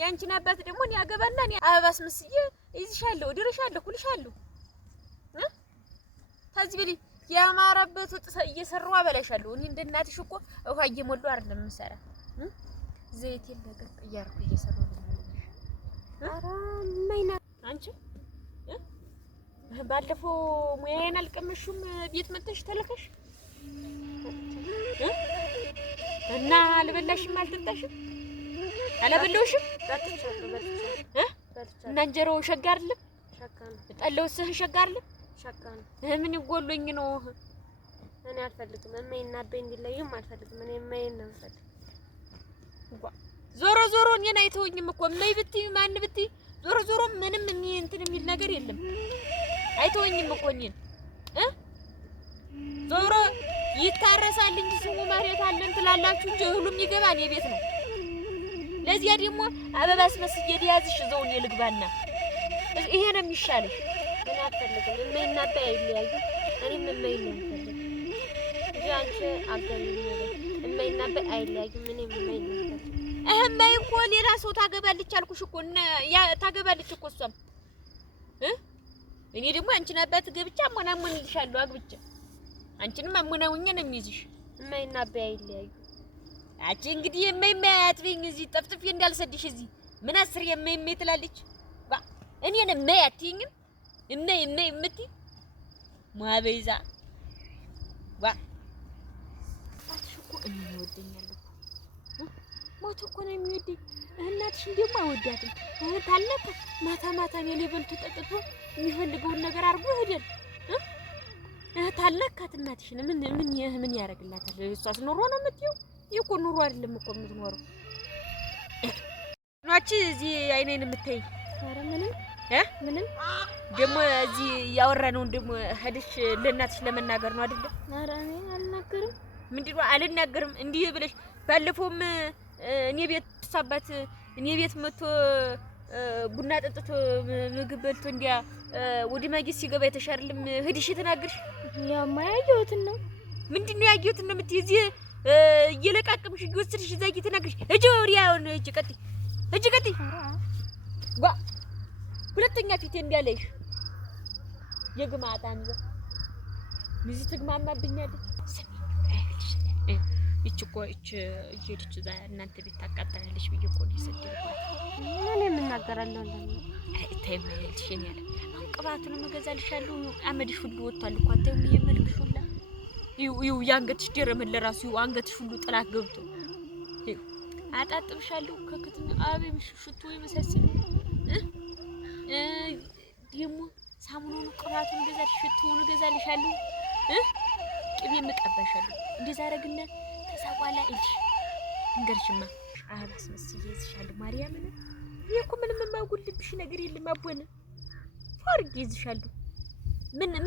ያንቺን አባት ደግሞ እኔ አገባና እኔ አበባስ መስዬ ይዝሻለሁ ድርሻለሁ ኩልሻለሁ ታዚህ በሊ ያማረበት ወጥ እየሰራው አበላሻለሁ እኔ እንደ እናትሽ እኮ ውሃ እየሞሉ አይደለም የምሰራ ዘይት የለቀቅ እያርኩ እየሰራው ነው ኧረ ማይና አንቺ ባለፈው ሙያዬን አልቀመሽም ቤት መጥተሽ ተለከሽ እና አልበላሽም አልጠጣሽም አላበላውሽም በልቻለሁ እና እንጀራው ሸጋ አይደለም ሸጋ ነው ጠለውስ ሸጋ አይደለም ሸጋ ነው ምን ይጎሎኝ ነው እኔ አልፈልግም እማይና አባይ እንዲለዩም አልፈልግም እኔ እማይን ነው የምፈልግ ዞሮ እኔን አይተውኝም እኮ እማይ ብትይ ማን ብትይ ዞሮ ምንም እንትን የሚል ነገር የለም አይተውኝም እኮ እኔን ዞሮ ይታረሳል እንጂ ስሙ ማሪያት አለን ትላላችሁ እንጂ ሁሉም ይገባል የቤት ነው ለዚያ ደግሞ አበባስ መስዬ ዲያዝሽ ዘውን ይልግባና ይሄ ነው የሚሻልሽ እኔ አልፈልግም እማይና አባይ አይለያዩ እኔም እማይን ነው የምፈልግ እንጂ አንቺ አገኘኝ እማይና አባይ አይለያዩ እኔም እማይን ነው የምፈልግ እማይ እኮ ሌላ ሰው ታገባለች አልኩሽ እኮ ያ ታገባለች እኮ እሷም እኔ ደግሞ አንቺን አባት ገብቻ አሞናሞንልሻለሁ አግብቼ አንቺንም አሞናውኛ ነው የሚይዝሽ እማይና አባይ አይለያዩ አንቺ እንግዲህ የማይማያት ቢኝ እዚህ ጠፍጥፌ እንዳልሰድሽ እዚህ ምን አስር የማይማይ ትላለች ባ እኔን የማያትኝም እማይ እምትይ ማበይዛ ባ አትሽኩ እኔ ወደኛለሁ ሞት እኮ ነው የሚወደኝ እናትሽ እንደማ አይወዳትም ታለፈ ማታ ነው ለበልቶ ጠጥቶ የሚፈልገውን ነገር አርጎ ሄደል ታለካት እናትሽን ምን ያረግላታል እሷስ ኑሮ ነው የምትይው ይኮ ኑሮ አይደለም እኮ የምትኖረው ናቺ እዚህ አይኔን የምታይ ኧረ ምንም ደሞ እዚህ ያወራነው ደሞ ሄድሽ ለእናትሽ ለመናገር ነው አይደል ኧረ እኔ አልናገርም ምንድነው አልናገርም እንዲህ ብለሽ ባለፈውም እኔ ቤት ተሳባት እኔ ቤት መጥቶ ቡና ጠጥቶ ምግብ በልቶ እንዲያ ወዲ ማጊስ ሲገባ የተሻርልም ሄድሽ ተናገርሽ ያማያየሁትን ነው ምንድነው ያየሁትን ነው የምትይ እዚህ እየለቃቀምሽ ይወስድሽ እዛ እየተናገርሽ እጅ ወዲያውን እጅ ቀጥ ዋ ሁለተኛ ፊቴ እንዲያለሽ የግማታን ዘ ምዚ ትግማማብኛለች እቺ እየሄድች እዛ እናንተ ቤት ታቃጣለሽ ብዬ እኮ ሊሰደብባት እኔ ምን እናገራለሁ ታይማልሽ እኔ ያለ ቅባቱን መገዛልሻለሁ አመድሽ ሁሉ ወጣል እኮ አንተው የመልክሽ ሁላ ይው ያንገትሽ ደረመለ ራሱ ይው አንገትሽ ሁሉ ጥላት ገብቶ አጣጥብሻለሁ ከከተማ አበብሽ ሽቶ ይመሰስል ደሞ ሳሙናውን ቅባቱን ገዛልሽ ሽቶውን ገዛልሻለሁ ቅቤ መቀበሻለሁ እንደዛ አረግና ተሳቋላ እልሽ እንገርሽማ አባስ መስዬ ይዝሻለሁ ማርያምን ይሄኮ ምንም የማይጎልብሽ ነገር የለም አቦነ ፎርግ ይዝሻለሁ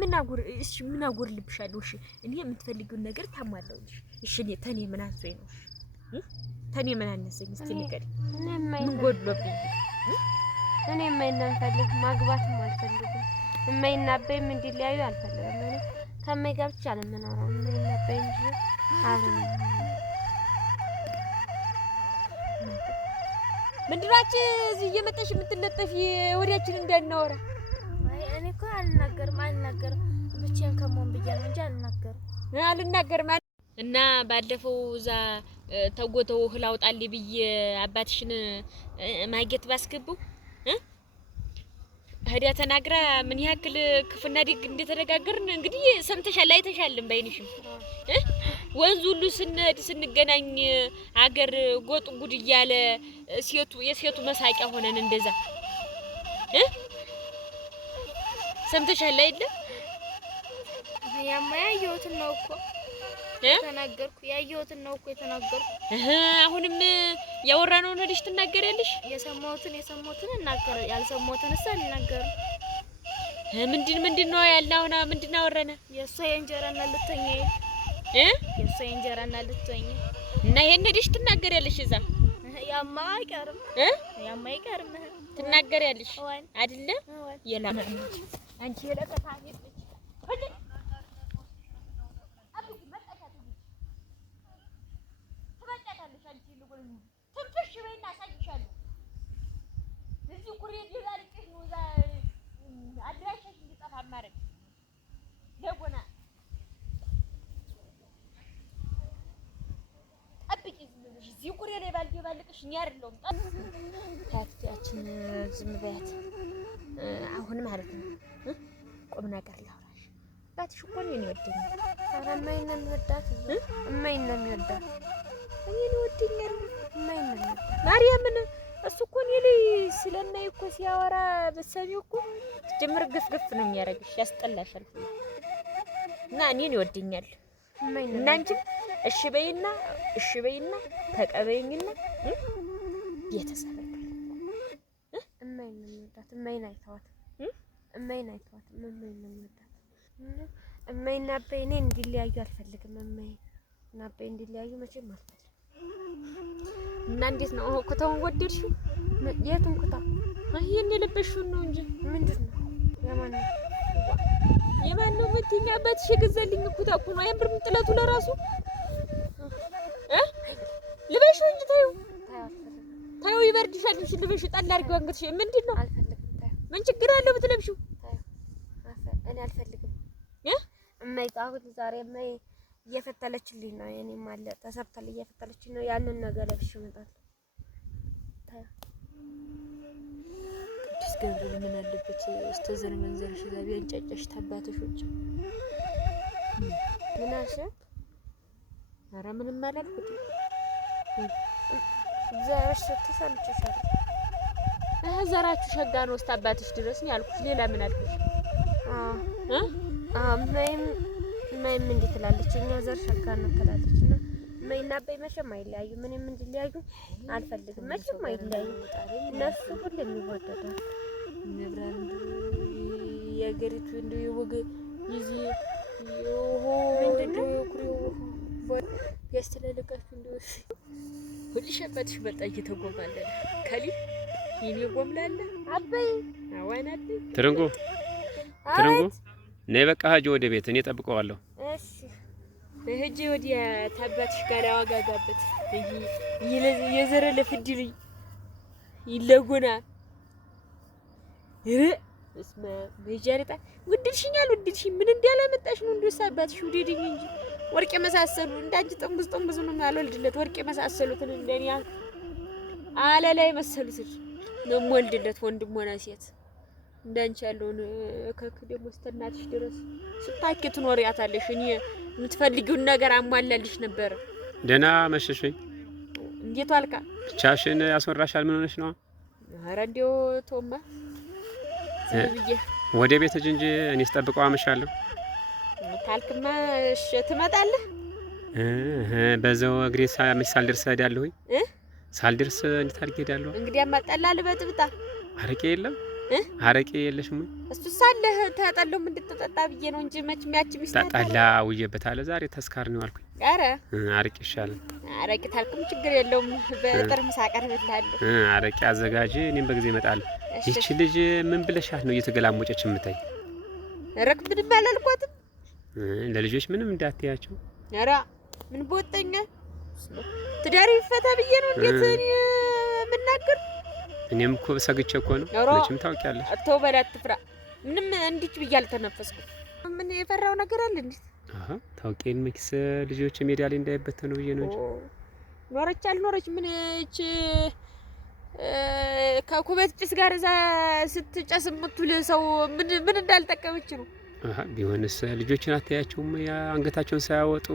ምን አጎርልብሻለሁ እሺ እኔ የምትፈልጊውን ነገር ታሟላውልሽ እሺ እኔ ተኔ ምን አንሶኝ ነው ተኔ ምን አነሰኝ እስቲ ንገሪ ምን ጎድሎብኝ እኔ የማይናን ፈልግ ማግባትም አልፈልግም የማይናበይም እንዲለያዩ አልፈልግም እኔ ከማይ ጋር ብቻ ነው የምኖረው የማይናበይ እንጂ አሁን ምንድናች እዚህ እየመጣሽ የምትለጠፊ ወዲያችን እንዳናወራ እኔ እኮ አልናገርም ብቻዬን ከመሆን ብያለሁ እንጂ አልናገርም እና ባለፈው እዛ ተጎተው እህል አውጣልኝ ብዬ አባትሽን ማጌት ባስገባው ሄዳ ተናግራ ምን ያክል ክፉና ደግ እንደተነጋገርን እንግዲህ ሰምተሻል አይተሻልም ባይንሽም ወንዝ ሁሉ ስንገናኝ አገር ጎጥ ጉድ እያለ የሴቱ መሳቂያ ሆነን እንደዛ ሰምተሻል አይደል ያማያየሁትን ነው እኮ ተናገርኩ ያየሁትን ነው እኮ የተናገርኩ አሁንም ያወራነውን ሄድሽ ትናገሪያለሽ የሰማሁትን እናገር ያልሰማሁትንስ አልናገርም ምንድነው ያልናውና ምንድነው አወራና የሷ የእንጀራና ልትተኛ የሷ የእንጀራና ልትተኛ እና ይሄን ሄድሽ ትናገሪያለሽ እዛ ያማይቀርም ትናገሪያለሽ አይደለ የላም አንቺ የለቀታ አይደል ትንፍሽ በይና አሳይሻለሁ አድራሻሽ እንዲጠፋ ማረግ ለጎና ጠብቂ ዝም ብለሽ እዚህ ቁሬ ላይ ባልደባልቅሽ እኔ አይደለሁም ታክቲያችን ዝም በያት አሁን ማለት ነው ቁም ነገር ላውራሽ ባትሽ እኮ ነው የሚወደኝ ኧረ እማዬን ነው የሚወዳት እማዬን ነው የሚወዳት እኔን ይወደኛል እማዬን ነው የሚወዳት ማርያምን እሱ እኮ እኔ ላይ ስለማይ እኮ ሲያወራ በሰሚው እኮ ጀምር ግፍግፍ ነው የሚያደርግሽ ያስጠላሻል እና እኔን ይወደኛል እና አንቺም እሺ በይና ተቀበይኝና ቤተሰብ እማዬን ነው የሚወዳት እማዬን አይተዋት እማዬን ነው የሚወዳት እማዬና አባዬ እኔ እንዲለያዩ አልፈልግም እማዬና አባዬ እንዲለያዩ መቼም አልፈልግም እና እንዴት ነው ኩታውን ወደድሽው የቱን ኩታ ይሄን የለበሽውን ነው እንጂ ምንድነው የማን ነው ምትኛ አባትሽ የገዛልኝ ኩታ እኮ ነው አያምርም ጥለቱ ለራሱ ልበሽው እንጂ ታዩ ይበርድሻል እንጂ ልበሽው ጣል አድርጊው አንገትሽ ምንድነው አልፈልግም ምን ችግር አለው ብትለብሽው እኔ አልፈልግም እማዬ አሁን ዛሬ እማዬ እየፈተለችልኝ ነው የኔ ማለት ተሰብተል እየፈተለችኝ ነው ያንን ነገር ለብሽ መጣል ቅዱስ ገብርኤል ምን አለበት እስተዘር መንዘርሽ ዛቢ አንጫጫሽ ታባተሽ ወጭ ምን አልሽ ኧረ ምንም አላልኩት ዘርሽ ተሰልችሻል ዘራችሁ ሸጋ ነው እስታባትሽ ድረስ ነው ያልኩት ሌላ ምን አልኩሽ እማዬም እንዴት ትላለች እኛ ዘር ሸጋ ነው ትላለች እና እማዬና አባዬ መቼም አይለያዩ ምንም እንዲለያዩ አልፈልግም መቼም አይለያዩ እነሱ ሁሌም ይወደዳሉ ነብራን የገሪቱ እንደ ይወግ ይዚ ምንድነው ኩሪው ያስተላለቃችሁ እንደውስ ሁልሽ አባትሽ በጣ እየተጎማለለ ከሊ ይኔ ጎምላለ አባዬ አዋናት ትርንጎ ነይ በቃ ሂጂ ወደ ቤት እኔ እጠብቀዋለሁ እሺ በህጂ ወዲያ ታባትሽ ጋር ያዋጋጋበት የዘረ ለፍድሪ ይለጎና እስማ በጃሪጣ ውድልሽኛል ምን እንዲያላመጣሽ ነው እንደው አባትሽ ውደድኝ እንጂ ወርቅ የመሳሰሉ እንዳንቺ ጥምብዝ ነው ማልወልድለት ወርቅ የመሳሰሉትን እንደኔ አለላይ መሰሉት ነው ወልድለት ወንድም ሆነ ሴት እንዳንቺ ያለውን ከክደም ወስተናትሽ ድረስ ስታኪ ትኖሪያታለሽ እኔ የምትፈልጊውን ነገር አሟላልሽ ነበር ደና መሸሽኝ እንዴት ዋልካ ብቻሽን ያስወራሻል ምን ሆነሽ ነው ኧረ እንደው ቶማ ዝብዬ ወደ ቤት እንጂ እኔ ስጠብቀው አመሻለሁ ታልክማ እሺ ትመጣለህ በዛው እግሬ ሳልደርስ ሄዳለሁ ሳልደርስ እንዴት አድርጌ ሄዳለሁ እንግዲህ አማጣላል በጥብጣ አረቄ የለም አረቄ የለሽም እሱ ሳለህ ተጠለው እንድትጠጣ ብዬ ነው እንጂ መች ሚያች ሚስታታ ተጠላ ውዬበታለ ዛሬ ተስካር ነው አልኩኝ አረ አረቄ ይሻላል አረቄ ታልኩም ችግር የለውም በጥርምስ አቀርብልሃለሁ አረቄ አዘጋጅ እኔም በጊዜ እመጣለሁ ይቺ ልጅ ምን ብለሻት ነው እየተገላሞጨች የምታይ ረክብድ ባላልኳትም ለልጆች ምንም እንዳትያቸው አራ ምን ቦጠኛ ትዳሪ ይፈታ ብዬ ነው እንዴት እኔ ምናገር እኔም እኮ ሰግቼ እኮ ነው መቼም ታውቂያለሽ አተው በላት ትፍራ ምንም እንዲች ብዬ አልተነፈስኩም ምን የፈራው ነገር አለ እንዴ ታውቂን መክስ ልጆች ሜዳ ላይ እንዳይበተኑ ብዬ ነው እንጂ ኖረች አልኖረች ምን እቺ ከኩበት ጭስ ጋር እዛ ስትጨስ የምትውል ሰው ምን እንዳልጠቀመች ነው ቢሆንስ ልጆችን አታያቸውም ያ አንገታቸውን ሳያወጡ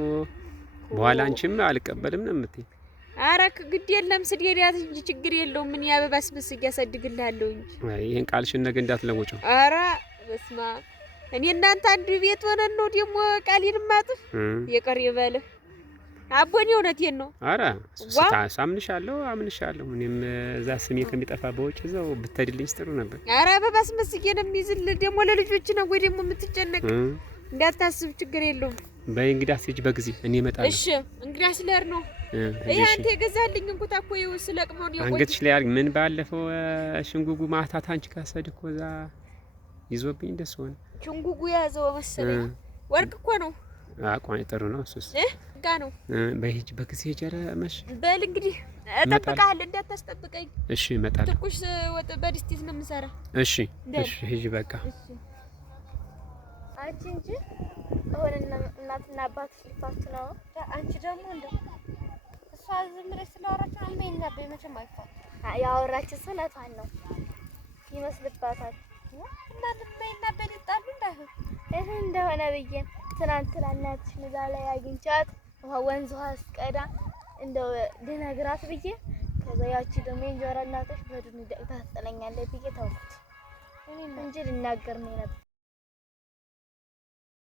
በኋላ አንቺም አልቀበልም ነው የምትይ አረክ ግድ የለም ስዲያት እንጂ ችግር የለውም ምን ያበባስብስ ያሳድግልሃለሁ እንጂ ይሄን ቃልሽን ነገ እንዳትለወጪው አራ በስማ እኔ እናንተ አንድ ቤት ሆነን ነው ደሞ ቃሊን ማጥፍ የቀር ይበለ አቦኔ እውነቴን ነው አራ ሳምንሻለሁ አምንሻለሁ እኔም እዛ ስሜ ከሚጠፋ በውጭ እዛው ብትሄድልኝ ጥሩ ነበር አራ በባስብስ የለም ይዝል ደሞ ለልጆች ነው ወይ ደሞ የምትጨነቅ እንዳታስብ ችግር የለውም በይ እንግዲህ አስጂ በጊዜ እኔ እመጣለሁ እሺ እንግዲህ ስለር ነው ይሄ አንተ የገዛልኝ እንኩታ እኮ ስለቅመው ነው አንገትሽ ላይ ምን ባለፈው ሽንጉጉ ማታታ አንቺ ካሰድኮ እዛ ይዞብኝ ደስ ሆነ ሽንጉጉ ያዘው መሰለኝ ወርቅ እኮ ነው አቋኝ ጥሩ ነው እሱስ ጋ ነው በሂጅ በጊዜ ጀረ መሽ በል እንግዲህ እጠብቅሃለሁ እንዳታስጠብቀኝ። እሺ እመጣለሁ። ትኩስ ወጥ በድስቲት ነው የምሰራ። እሺ እሺ ሂጂ በቃ። እሺ አንቺ እንጂ አሁን እናትና አባትሽ ሊፋቱ ነው። አንቺ ደግሞ እንደው እሷ ዝም ብለሽ ስላወራች አሜና በመቼም አይፋቱ። ያወራች እሱ እውነቷን ነው ይመስልባታል። እና ልመይና በልጣሉ እንዳይሆን እህ እንደሆነ ብዬ ትናንትና እናትሽ እዛ ላይ አግኝቻት ወንዝ ውሃ ስቀዳ እንደው ልነግራት ብዬ ከዛ ያቺ ደግሞ የእንጀራ እናትሽ በዱን ታስጠለኛለች ብዬ ተውኩት እንጂ ልናገር ነው ነበር።